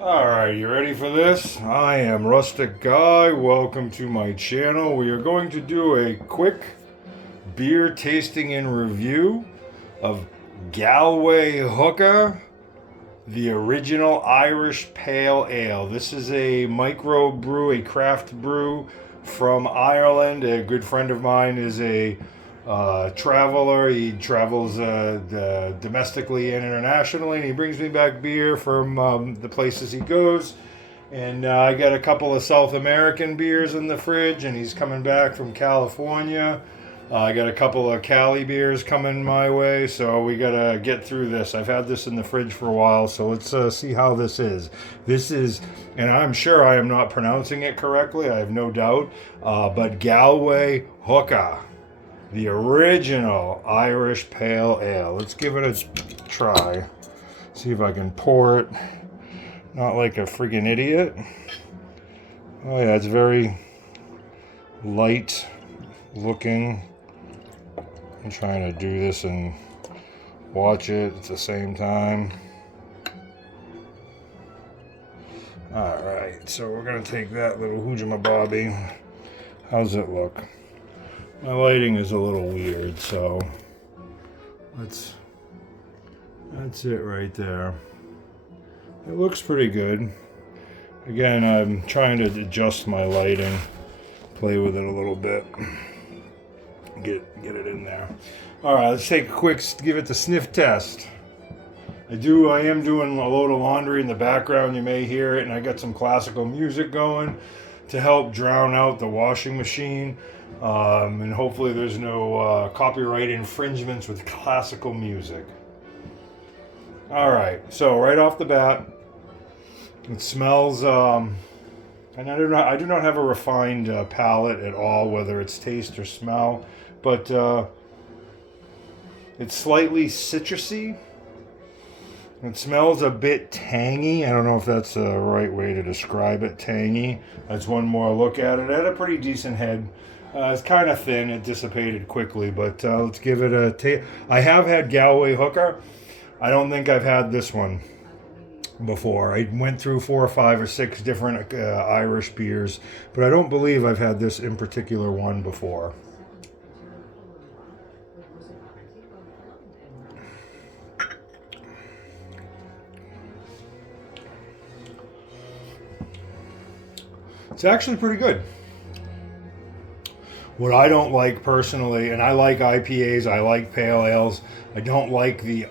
Alright, you ready for this? I am Rustic Guy. Welcome to my channel. We are going to do a quick beer tasting and review of Galway Hooker, the original Irish Pale Ale. This is a micro brew, a craft brew from Ireland. A good friend of mine is a traveler. He travels domestically and internationally, and he brings me back beer from the places he goes. And I got a couple of South American beers in the fridge, and he's coming back from California. I got a couple of Cali beers coming my way, so we gotta get through this. I've had this in the fridge for a while, so let's see how this is. This is, and I'm sure I am not pronouncing it correctly, I have no doubt, but Galway Hooker, the original Irish Pale Ale. Let's give it a try. See if I can pour it. Not like a friggin' idiot. Oh yeah, it's very light looking. I'm trying to do this and watch it at the same time. Alright, so we're gonna take that little hoojamabobby. How's it look? My lighting is a little weird, so that's it right there. It looks pretty good. Again, I'm trying to adjust my lighting, play with it a little bit, get it in there. All right, let's take a quick, give it the sniff test. I am doing a load of laundry in the background. You may hear it, and I got some classical music going to help drown out the washing machine. And hopefully there's no copyright infringements with classical music. All right, so right off the bat, it smells, and I do not have a refined palate at all, whether it's taste or smell, but it's slightly citrusy. It smells a bit tangy. I don't know if that's the right way to describe it, tangy. That's one more look at it. It had a pretty decent head. It's kind of thin. It dissipated quickly, but let's give it a taste. I have had Galway Hooker. I don't think I've had this one before. I went through 4 or 5 or 6 different Irish beers, but I don't believe I've had this in particular one before. It's actually pretty good. What I don't like personally, and I like IPAs, I like pale ales, I don't like the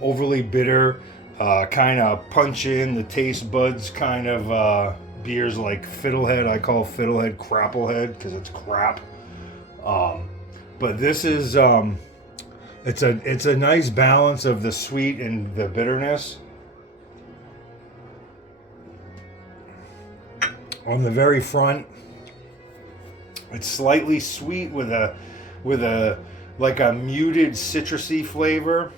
overly bitter, kind of punch in the taste buds kind of beers like Fiddlehead. I call Fiddlehead Crapplehead because it's crap. But this is, it's a nice balance of the sweet and the bitterness. On the very front, it's slightly sweet with a like a muted citrusy flavor,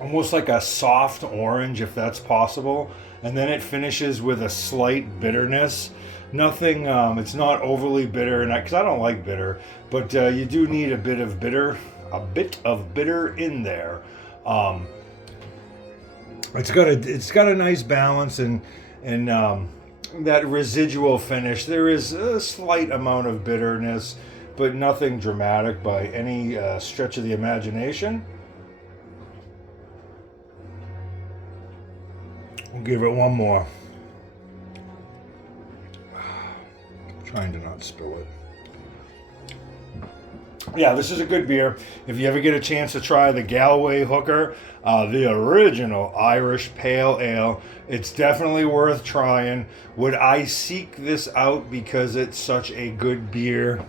almost like a soft orange, if that's possible. And then it finishes with a slight bitterness. Nothing. It's not overly bitter, and because I don't like bitter, but you do need a bit of bitter in there. It's got a nice balance and that residual finish. There is a slight amount of bitterness, but nothing dramatic by any stretch of the imagination. We'll give it one more. Trying to not spill it. Yeah, this is a good beer. If you ever get a chance to try the Galway Hooker, the original Irish Pale Ale, it's definitely worth trying. Would I seek this out because it's such a good beer?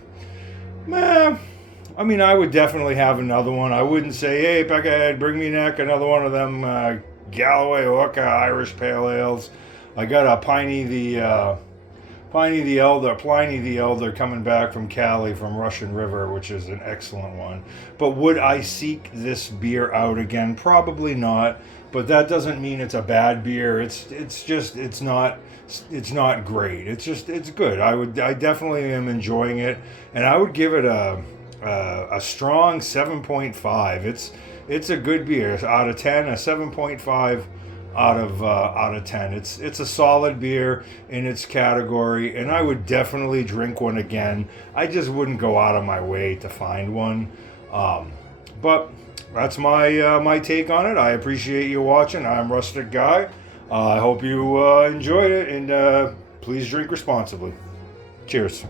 Meh. I mean, I would definitely have another one. I wouldn't say, hey, Peckerhead, bring me neck another one of them Galway Hooker Irish Pale Ales. I got a Pliny the Elder coming back from Cali from Russian River, which is an excellent one. But would I seek this beer out again? Probably not. But that doesn't mean it's a bad beer. It's not great. It's good. I definitely am enjoying it, and I would give it a strong 7.5. It's a good beer. Out of 10, a 7.5 out of 10. It's a solid beer in its category, and I would definitely drink one again. I just wouldn't go out of my way to find one. But that's my take on it. I appreciate you watching. I'm Rustic Guy. I hope you enjoyed it, and please drink responsibly. Cheers.